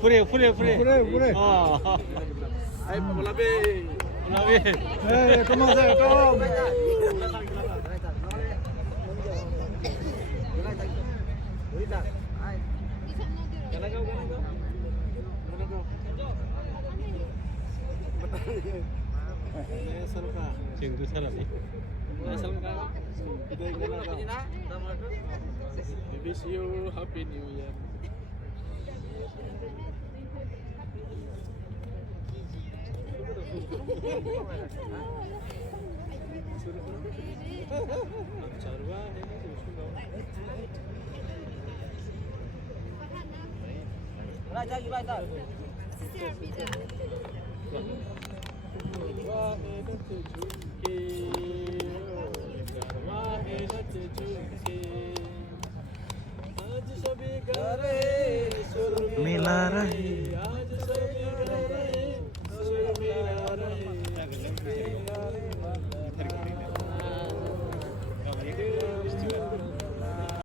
पुरे पुरे पुरे पुरे पुरे come on there come Cenggu salah nih. Wish you happy new year. Milah